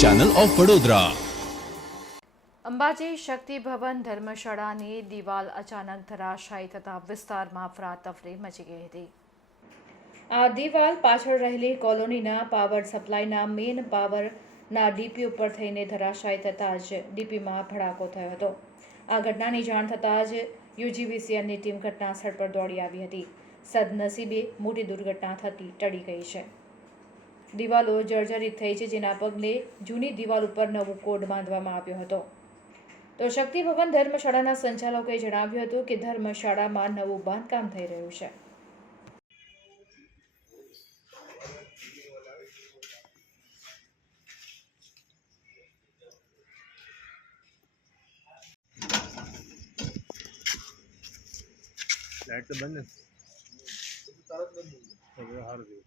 Channel of Vadodara. Ambaji Shakti Bhavan ધર્મશાળાની દિવાલ અચાનક ધરાશાયી થતા વિસ્તારમાં અફરાતફરી મચી ગઈ હતી। આ દિવાલ પાછળ રહેલી કોલોનીના પાવર સપ્લાયના મેઇન પાવરના ડીપી ઉપર થઈને ધરાશાયી થતાં જ ડીપીમાં ભડાકો થયો હતો। આ ઘટનાની જાણ થતાં જ યુજીવીસીએલની ટીમ ઘટનાસ્થળ પર દોડી આવી હતી। સદનસીબે મોટી દુર્ઘટના થતી ટળી ગઈ છે। દિવાલો જર્જરિત થઈ છે, જેના પગલે જૂની દિવાલ ઉપર નવો કોડ બાંધવામાં આવ્યો હતો। તો શક્તિ ભવન ધર્મશાળાના સંચાલકોએ જણાવ્યું હતું કે ધર્મશાળામાં નવું બાંધકામ થઈ રહ્યું છે। लाइट तो बंद है हार गई